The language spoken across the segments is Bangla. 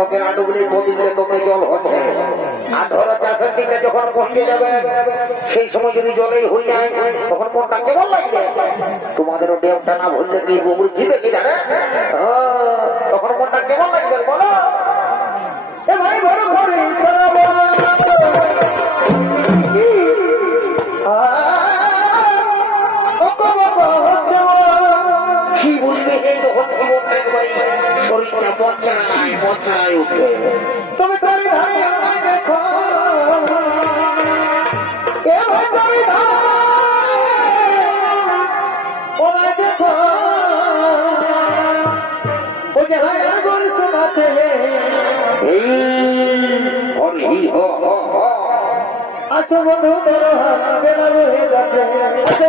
তোকে আটুগুলি প্রতি দিলে তোকে জল হচ্ছে। আর ধরো চাষের দিকে যখন পৌঁছে যাবে সেই সময় যদি জলেই হয়ে যায় তখন মনটা কেমন লাগবে? তোমাদেরও ডেমটা না ভুললে কি বুবুর দিবে কি জানে? তখন মনটা কেমন লাগবে বলো? কি বুঝবে এই যখন জীবন একবারে শরীরটা বঞ্চনায় বঞ্চনায় উঠবে। তবে তুমি ভাই আমায় দেখো, তুমি ভাই ওনায় দেখো, ও যে ভাই আগুন শোনাতে আচ্ছা বন্ধু তোর হাত বেলা হয়ে যাচ্ছে। আচ্ছা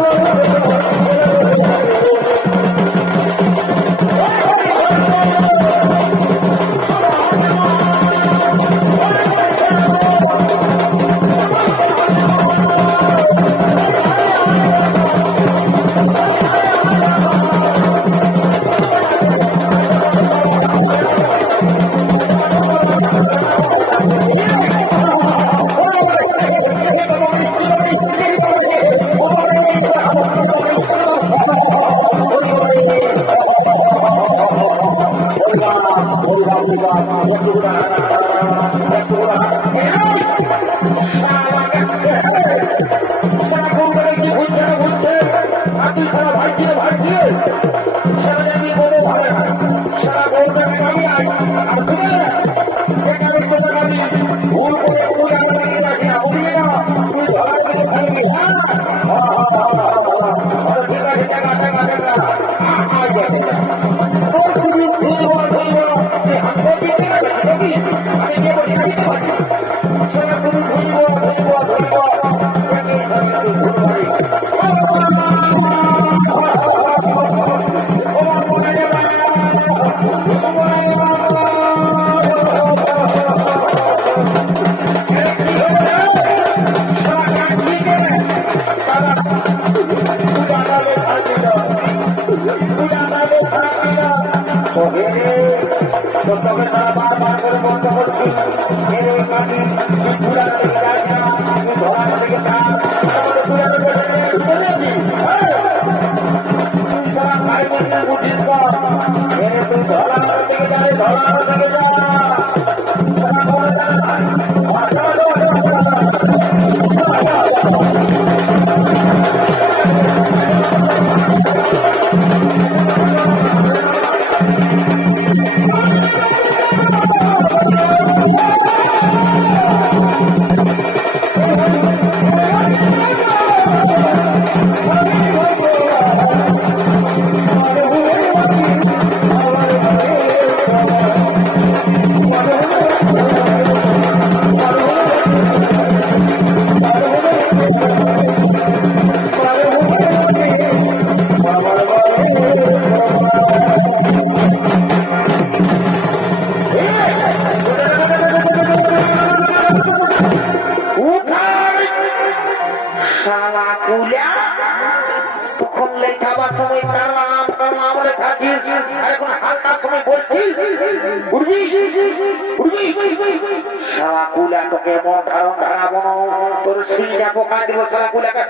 তোর সিলটা পোকা দিব সারা কুলাকে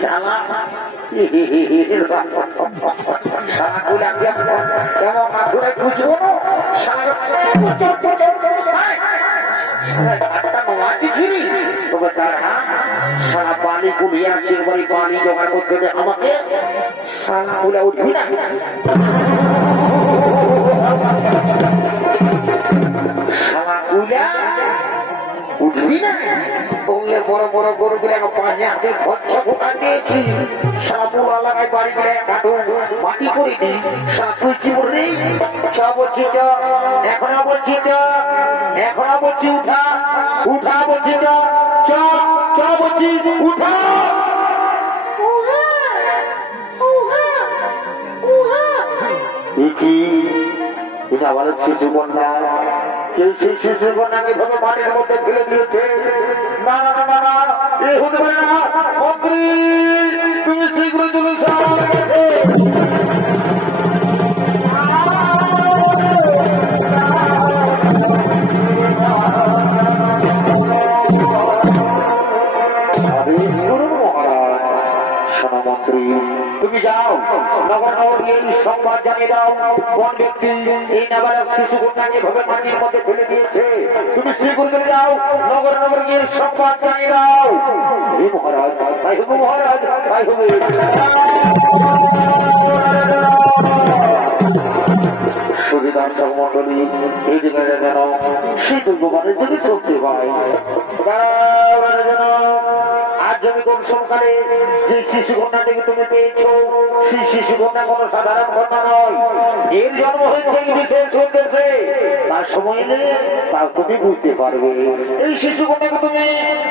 শালা সারা কুলাকে কেমন মাথুরে খুঁজবো সারা পানি কুমিয়ে আসছে এবারে পানি জোগাড় করতে হবে আমাকে। সারা কুলা উঠবি না উঠবি না তোমরা বড় বড় গরু গুলো পাঁচে হাতে খরচা ফোটা দিয়েছি। সাবু লাগায় বাড়ি গুলো কাটু মাটি করে দিই সাপুচি বলে বলছি চ এখন বলছি চ এখন বলছি উঠা উঠা বলছি চ চ বলছি উঠা আমাদের শিশু কন্যা কেউ সেই শিশু কন্যাকে ভাবে মাটির মধ্যে ফেলে দিয়েছে। না না না না এ হতে পারে না মন্ত্রী তুমি শীঘ্র চলে সংবাদ জানিয়ে দাও কোন ব্যক্তি এই নাবালক শিশু কন্যাকে এভাবে মাটির মধ্যে ফেলে দিয়েছে। তুমি শ্রীগুরুকে যাও, নগর নগর গিয়ে সংবাদ জানিয়ে দাও। হে মহারাজ, তাই হবে মহারাজ, তাই হবে। সুবিধার সংমন্ডলী এই দিকে যেন সেই দুর্গমানের দিকে চলতে পারে। আজ আমি কোন সকালে যে শিশু কন্যাটিকে তুমি পেয়েছ, সেই শিশু কন্যা কোন সাধারণ কন্যা নয়। এর জন্ম হয়েছে বিশেষ উদ্দেশ্যে। তার সময় এলে তা তুমি বুঝতে পারবে। এই শিশু কন্যাকে তুমি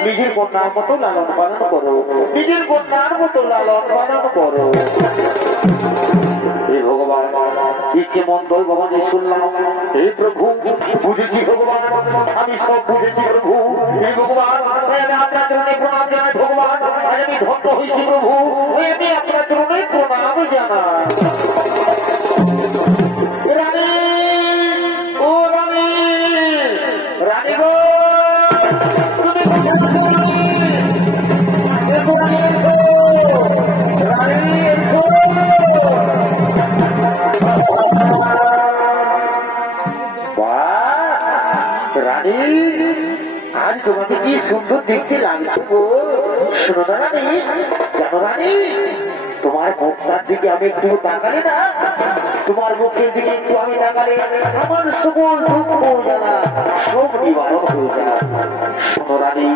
নিজের কন্যার মতো লালন পালন করো, নিজের কন্যার মতো লালন পালন করো। হে ভগবান, ইচ্ছে মন্ত্র ভগবানে শুনলাম। হে প্রভু, বুঝেছি ভগবান, আমি সব বুঝেছি প্রভু। হে ভগবান, আপনার চরণে প্রণাম জানাই ভগবান। আজ আমি ধন্য হয়েছি প্রভু, আমি আপনার চরণে প্রণাম জানাই। রানী, ও রানী, রানী গো, তুমি রানী, আজ তোমাকে কি সুন্দর দেখতে লাগছে গো। শোনো না রানী, জানো রানী, তোমার মুখটার দিকে আমি একটু তাকালে না, তোমার মুখের দিকে একটু আমি তাকালে আমার সকল দুঃখ জানা সব নিবারণ হয়ে যায়। শোনো রানী,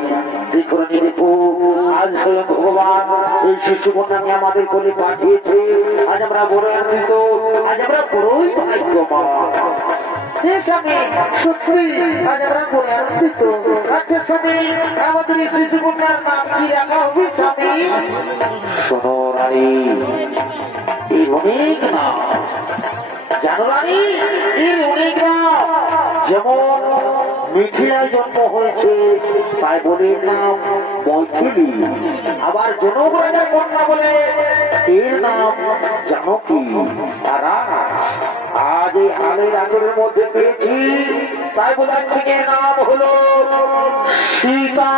দেখো রানী, দেখো আজ স্বয়ং ভগবান এই শিশু কন্যাকে আমাদের কোলে পাঠিয়েছে। আজ আমরা বড় আনন্দিত, আজ আমরা বড়ই ভাগ্যবান। স্বামী, সত্যি আজ আমরা বড় আনন্দিত। আচ্ছা স্বামী, আমাদের এই শিশু কন্যার নাম কি রাখা হবে স্বামী? শোনো রানী, এই অনেক নাম, জানো রানী, এর অনেক নাম। যেমন মিথিলায় জন্ম হয়েছে তাই বলে নাম মৈথিলী। আবার জনক রাজার কন্যা বলে এর নাম জানকী। তারা আজ এই আলের আদরের মধ্যে পেয়েছি তাই বোঝাচ্ছে এর নাম হলো সীতা।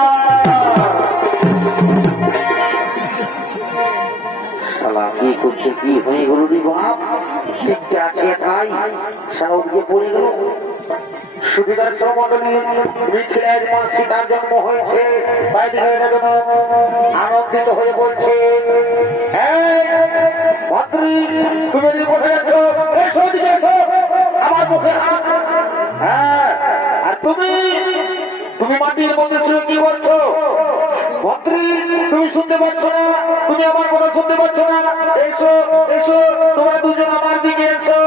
কি করছে, কি হয়ে গেল রে বাপ? ঠিকটা আছে তাই সারা উঠে পড়ে গেল। সুবিধার সমন্ডলী মিথিলার মা সীতার জন্ম হয়েছে তাই দিকে আনন্দিত হয়ে বলছে, মাতৃ তুমি যদি কোথায় যাচ্ছ, এসো দিকে এসো, আমার মুখে হাত। হ্যাঁ, আর তুমি তুমি মাটির মধ্যে শুনে কি বলছো? মন্ত্রী, তুমি শুনতে পাচ্ছ না? তুমি আমার কথা শুনতে পাচ্ছ না? এসো এসো, তোমরা দুজন আমার দিকে এসো।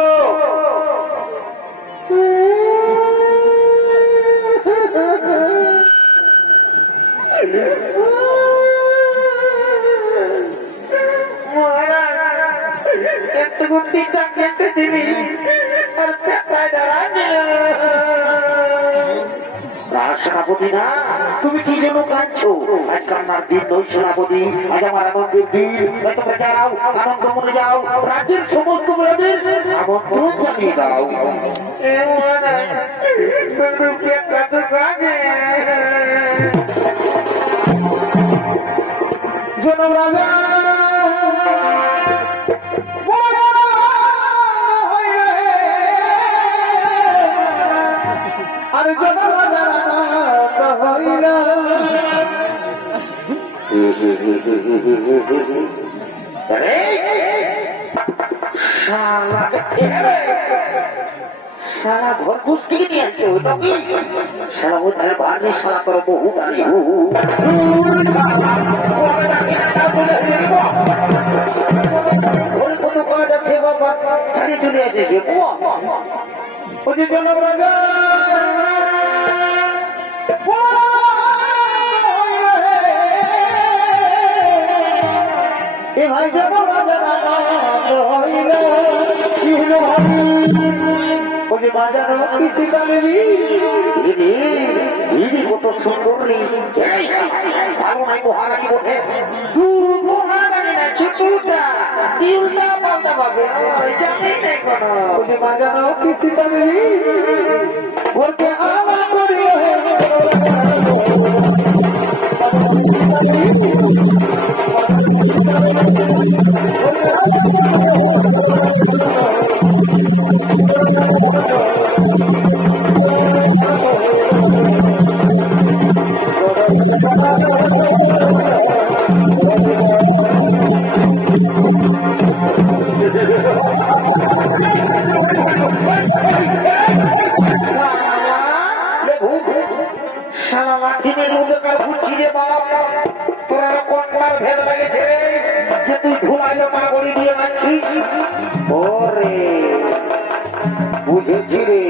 সেনাপতি না, তুমি কি জন্য কাঁদছো? আজ কান্নার দিন নই সেনাপতি, আজ আমার আনন্দের দিন। তোমরা যাও, আনন্দ মনে যাও, রাজ্যের সমস্ত মেয়েদের আমন্ত্রণ জানিয়ে দাও। জনম রাজা আর জনম রাজা হইল সারা ঘর কুস্তি নিয়ে আসছে। ওইটা কি সারা বোধহয় ভারী সারা করে বহু গাড়ি কত করা যাচ্ছে বাবা, ছাড়িয়ে চলে আসে। ওই যে জনম রাজা এ ভাই জনম রাজা হইল কি হলো ভাবি? ওই যে বাজানো কিছু কত সুন্দর ভালো নাই মহারানী ওঠে মহারানী না ছোটটা তিনটা পাল্টা পাবে বাজানো কিছু বলতে আমার করিও তুই ধুলাইলো মা গড়ি দিয়ে মানছিস ওরে বুঝেছি রে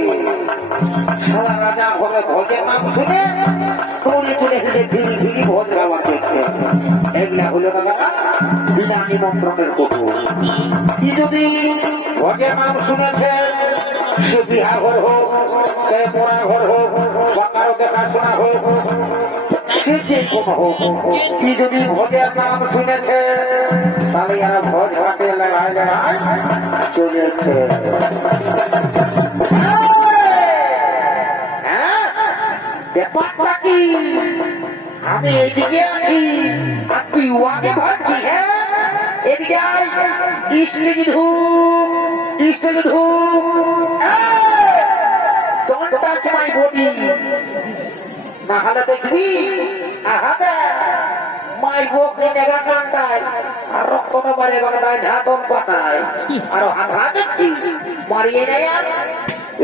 সারা রাজা ঘরে ভোজের নাম শুনে তুলে তুলে হেলে ফিরি ফিরি ভোজ খাওয়া দেখতে এগুলা হলো দাদা বিনা নিমন্ত্রণের কুকুর কি যদি ভোজের নাম শুনেছে সে বিহা ঘর হোক সে পোড়া ঘর হোক বা কারো দেখাশোনা হোক সে যে কোনো হোক কি যদি ভোজের নাম শুনেছে তাহলে এরা ভোজ ভাতে লড়াই লড়াই চলেছে ব্যাপারটা কি আমি এইদিকে আছি আর তুই ওয়াকে ভাবছি হ্যাঁ এদিকে আয় স্টেজে ঢুক স্টেজে ঢুক don't touch my body না হলে দেখবি আহাতে মাই বকনি নেগা কান্দায় আর রক্তটা বাড়ে বাগায় ঝাঁটন পাতায় আর হাত হাতে মারিয়ে নেয় আর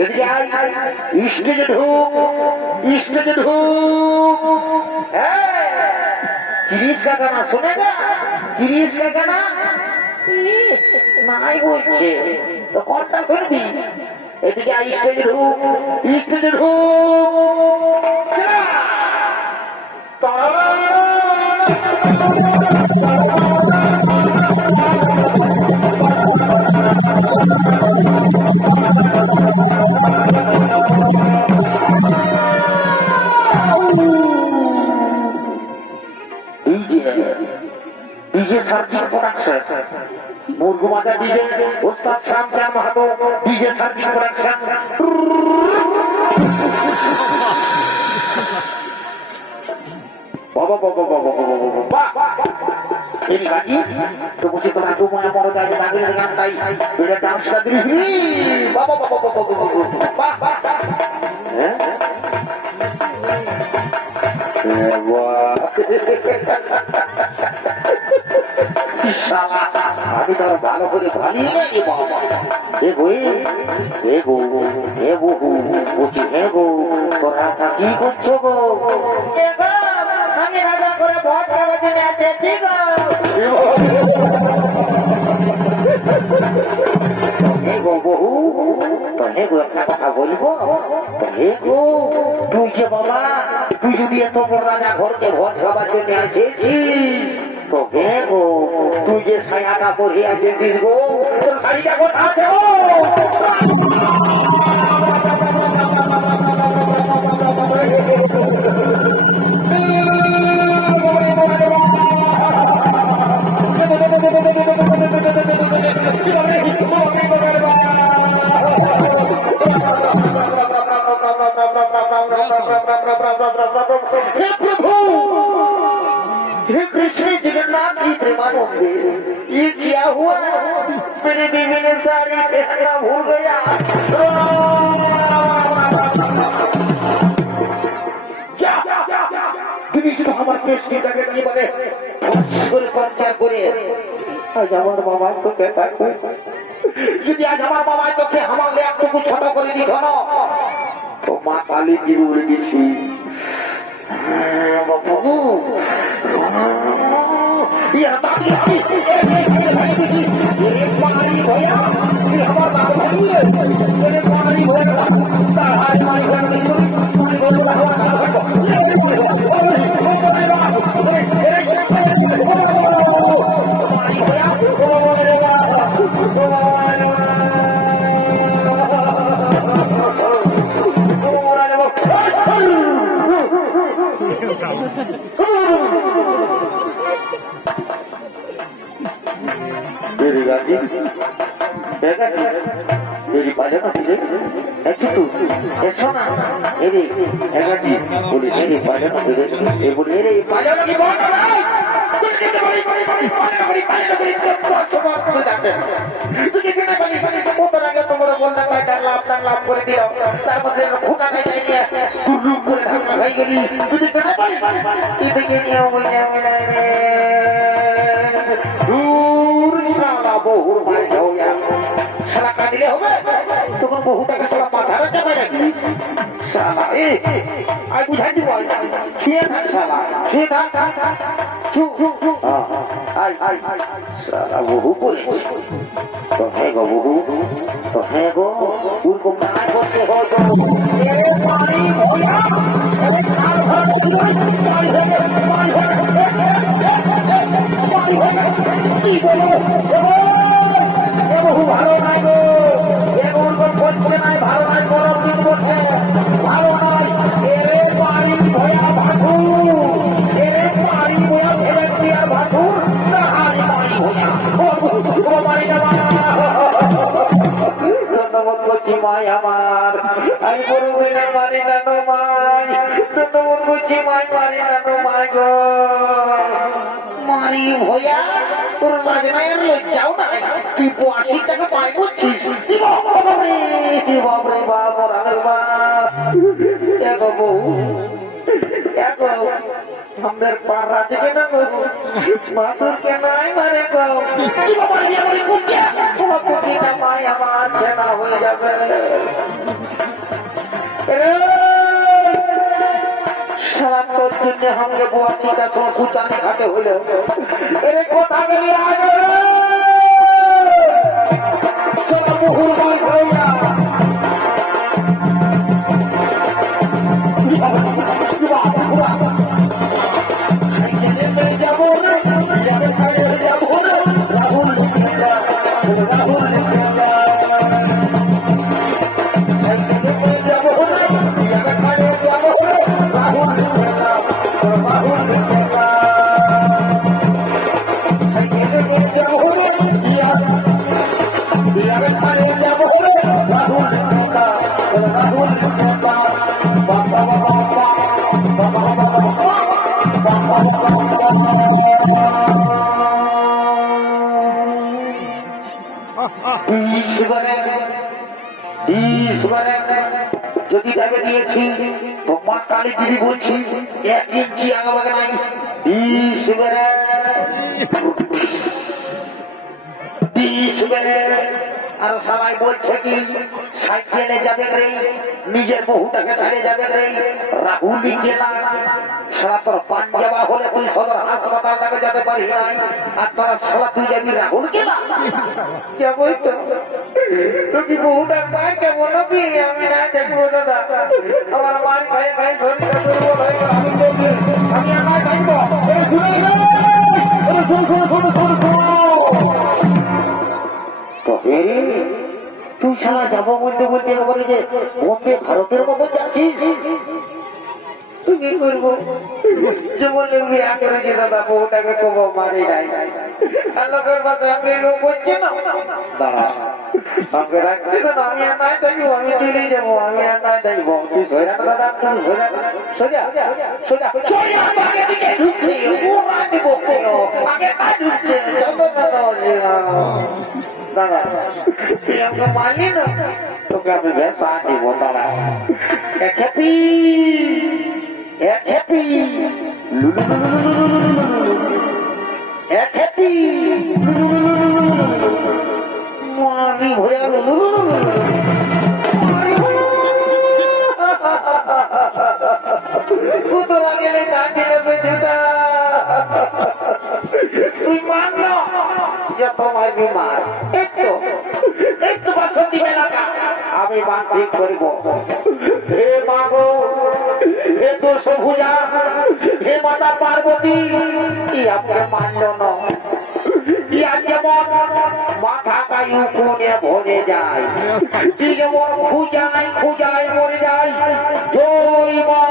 এদিকে আয় স্টেজে ঢুক স্টেজে ঢুক তিরিশ का गाना सुनेगा 30 का गाना নাই বলছে তো কোনটা শুনবি এদিকে আই স্টেজে ঢুক স্টেজে ঢুক डीजे सर्जिंग प्रोडक्शन मुरगुमादा डीजे उस्ताद श्यामचांद महतो डीजे सर्जिंग प्रोडक्शन बाबा बाबा बाबा बाबा ini gaji तो मुझे तो मैं तुम्हारा मरो जाए बागी dengan tai beda dance ka diri बाबा बाबा बाबा बाबा আমি তো ভালো করে ভালিয়ে নেই বাবা এ বই এ গো এ বহু বুঝি হে গো তোরা তা কি করছো গো আমি রাজা করে ভোট খাওয়ার জন্য এসেছি গো হে গো বহু তো হে গো একটা কথা বলবো তো হে গো তুই যে বাবা তুই যদি এত বড় রাজা ঘরকে ভোট খাওয়ার জন্য এসেছিস তো হে গো তুই যে ছায়াটা পরে এসেছিস গো তোর শাড়িটা কোথায় আছে ও ये क्या हुआ मेरी बीवी ने साड़ी पहनना भूल गया আমার টেস্টিটাকে কি বলে করে পঞ্চার করে আজ আমার বাবা তোকে যদি আজ আমার বাবা তোকে আমার একটুকু ছোট করে দিত না তো মা কালী কি উড়ে গেছি বাবু ये ताकि ये पानी भैया ये हमारा भाई है ये पानी भैया ताहार पानी भैया पानी भैया तेरी पाले ना तुझे ऐसी तू ऐसा ना मेरी ऐसी बोली मेरी पाले ना तुझे ये बोली मेरी पाले ना की बात है तुझे तो बड़ी पाले ना बड़ी तो सब आप तो जाते तुझे कितने बड़ी बड़ी तो बहुत तरह का तुम्हारा बोलना লাভ করে দিল তার মধ্যে ফুটা নাই নিয়ে টুক করে ধাক্কা খাই গেলি তুই দেখতে পারি এদিকে নিয়ে দূর শালা বহুর ভাই হইয়া শালা কাঁদিলে হবে তখন বহুটাকে শালা মাথাটা চাপাই রাখি শালা আই বুঝাই দিব খেয়ে থাক শালা খেয়ে থাক শালা বহু করেছি তো হ্যাঁ গো বহু তো হ্যাঁ গো উनको কাজ করতে হয় তো বহু ভালো নাই গো নাই ভালো নাই গরম দিন করছে ভালো নয় এর বাড়ি ভয়া ভাটু এর বাড়ি ভয়া ফেলে দিয়া ভাটু না হারি বাড়ি ভয়া ও বাড়ি না ধন্যবাদ করছি মাই আমার আমি বড় বলে মারি নানো মাই ধন্যবাদ করছি মাই মারি নানো মাই গো মারি ভয়া তোর বাজনায়ের লজ্জাও নাই তুই ৮৫ টাকা পাই করছিস বাপরে বাপ রামের বাপ এগো বউ এগো আমাদের পাড়া থেকে না গো মাসুর কে নাই মারে গো মাই আমার চেনা হয়ে যাবে সারাক্ষণ জন্য আমাকে বুয়া চিন্তা সব কুচানে খাতে হইল এর কথা বলি আগে বহু ভাই ভাইয়া যাবো না যাবো না রাহুল যদি তাকে দিয়েছি তো মা কালী দিদি বলছি 1 ইঞ্চি আগাবাগে নাই আর সবাই বলছে কি সাইকেলে যাবে রে নিজের বহুটাকে ছেড়ে যাবে রে রাহুলি গেলা সারা তোর পাঞ্জাবা হলে তুই সদর হাসপাতাল তাকে যেতে পারি নাই আর তোরা সারা তুই যাবি রাহুল গেলা যাবই তো তুই বহুটা পায় কেমন কি আমি না দেখবো দাদা আমার মার খাই খাই শরীরটা দুর্বল হয়ে গেল আমি বলছি আমি আমার খাইবো তুই শালা যাবো বলতে বলতে বলে যে বম্বে ভারতের মতো যাচ্ছিস তুই কি করবো যে বললে বিয়া করেছি দাদা বউটাকে কব মারি নাই আর লোকের পাশে আমি লোক হচ্ছে না দাঁড়া আমাকে রাখছি তো আমি আর নাই দেখবো আমি চলে যাবো আমি আর নাই দেখবো তুই সোজা দাদা তুমি সোজা সোজা সোজা সোজা আগে দিকে ঢুকছি ও মাটি বকতে আগে কাজ ঢুকছে যত দাদা তুই আমাকে মানলি না তোকে আমি ভেসা দিব দাদা এক হ্যাপি এক হ্যাপি এক হ্যাপি মানি হয়ে গেল কুতরা গেলে কাঁদিলে বেঁচেটা তুই মানল যে তোমার বিমার একটু বছর দিবে না আমি মানসিক করিব হে মাগো হে তো সবুজা হে মাতা পার্বতী আপনার মানল না যেমন মাথা কায়ু কোনে ভরে যায় যেমন খুঁজায় খুঁজায় মরে যায় জয় মা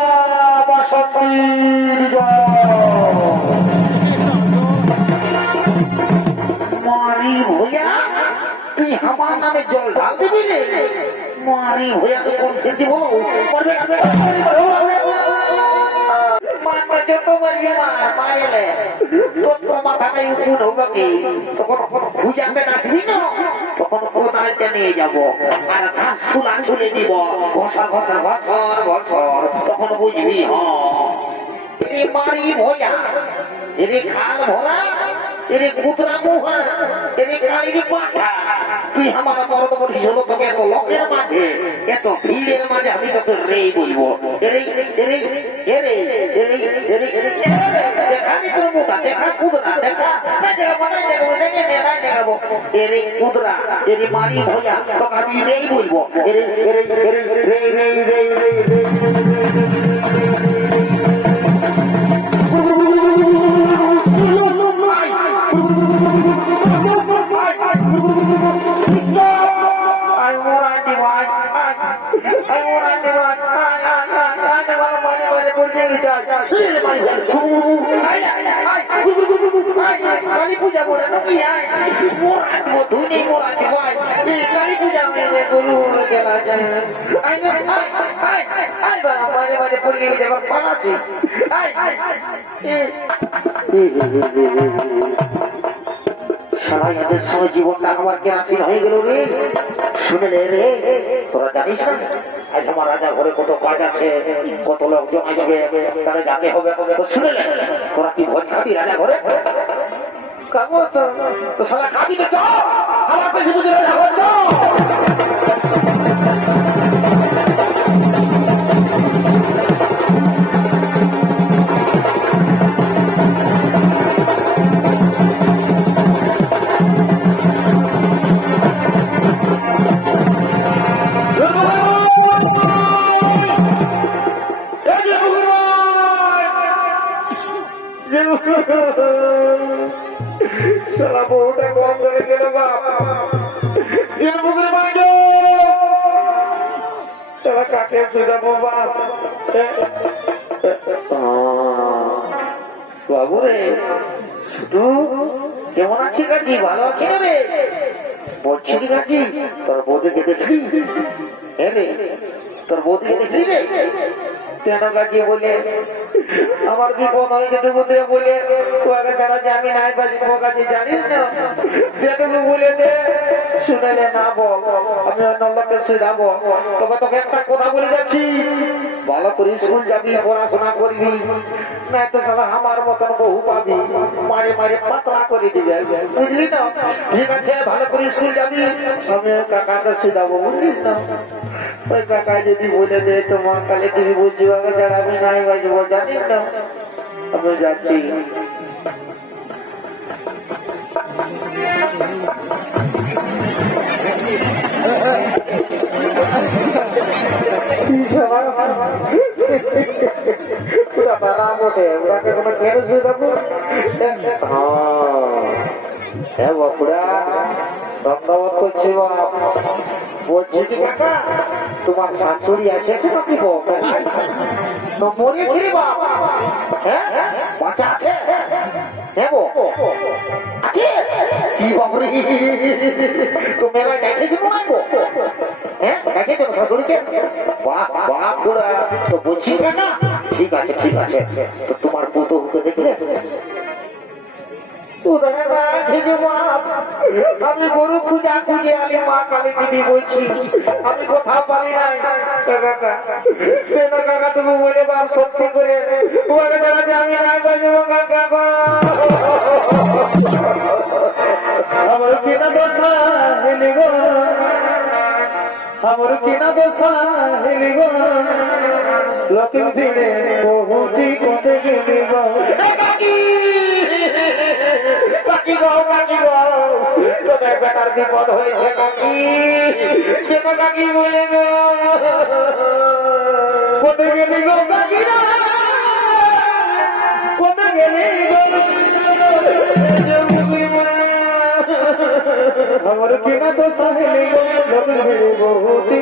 বাসন্তীর মারি ভইয়া তুই আমার নামে জল ঢাল দিবি রে মারি ভইয়া তো কোন খেতে বলো মারবে যত মারবি মারেলে তোর তো মাথাটাই উকুন হবে কি তখন খুঁজাতে রাখবি না তখন কোদালটা নিয়ে যাব আর ঘাস ফুলা ছুলে দিব ঘষা ঘষা ঘসর ঘসর তখন বুঝবি এরে মারি ভোলা এরে খাল ভোলা এরে কুতরা মুহা এরে কালির পাঠা তুই আমার মরদ বলি হলো তোকে এত লোকের মাঝে এত ভিড়ের মাঝে আমি তোকে রে বলবো এরে এরে এরে এরে এরে দেখানি তোর মুখা দেখা কুদরা দেখা না দেখা বানাই দেবো দেখে নেড়াই দেখাবো এরে কুদরা এরে মারি ভইয়া তোকে আমি রেই বলবো এরে এরে এরে রে রে রে রে রে কালী পূজা বলে নাকি ধুনি মোড়া কি ভাই কালী পূজা মেলে গরু গেলা যায় মাঝে মাঝে পড়ে গেছে এখন পালাচ্ছি সারাই এদের সময় জীবনটা আমার কেরাসিন হয়ে গেল রে শুনেলে রে তোরা জানিস না আজ আমার রাজা ঘরে কত কাজ আছে কত লোকজন আসবে তারা যাকে হবে তো শুনেলে তোরা কি ভোজ খাবি রাজা ঘরে খাবো তো সারা খাবি তো চল আমার পেছনে বুঝে রাজা ঘর সারা বউটা কম করে গেল সারা কাকে সুজাবো বাবু রে শুধু কেমন আছি কাজি ভালো আছি রে বলছি কাজি তোর বৌদিকে দেখলি রে তোর বৌদিকে দেখলি রে কেন কাজি বলে আমার বিপদ হয়েছে ডুবুতে বলে তোকে যারা যে আমি নাই বাঁচবো কাজে জানিস না বেটুকু বলে দে শুনেলে না বল আমি অন্য লোকের শুধাবো তবে তোকে একটা কথা বলে যাচ্ছি ভালো করে স্কুল যাবি পড়াশোনা করবি না তো সালা আমার মতন বহু পাবি মারে মারে পাতলা করে দিবে বুঝলি না ঠিক আছে ভালো করে স্কুল যাবি আমি কাকাকে শুধাবো বুঝলিস না ওই কাকা যদি বলে দে তোমার কালে তুমি বুঝছি যারা আমি নাই বাঁচবো জানিস না আমি যাচ্ছি পুরা বাবা মোটে ওরাকে কোনো কেন শুধাবো হ্যাঁ বাপুরা ধন্যবাদ করছি বলছি কি কাকা তোমার শাশুড়ি এসেছে নাকি মরেছি বাপ হ্যাঁ বাঁচা আছে নেবো আছে কি বাবুরে তো মেলায় দেখেছি মনে হ্যাঁ দেখেছো শাশুড়িকে বাহ বাপ ঘোড়া তো বলছি কাকা ঠিক আছে তো তোমার পুতুকে দেখলে আমি গরু খুঁজা খুঁজে আলি মা কালী দিদি বলছি আমি কোথাও পারি নাই কাকা তুমি বলে বাপ সত্যি করে আমি নাই বাজবো কাকা আমার কিনা দশা হেলি গো আমার কিনা দশা হেলি গো লক্ষ্মী দিলে বহুটি কোটে গেলি গো কাকি গো তোদের বেটার বিপদ হয়েছে কাকি কেন কাকি বলে গো কোটে গেলি গো কাকি কোটে গেলি আমার কিনা তো সাহেলি গো বহুটি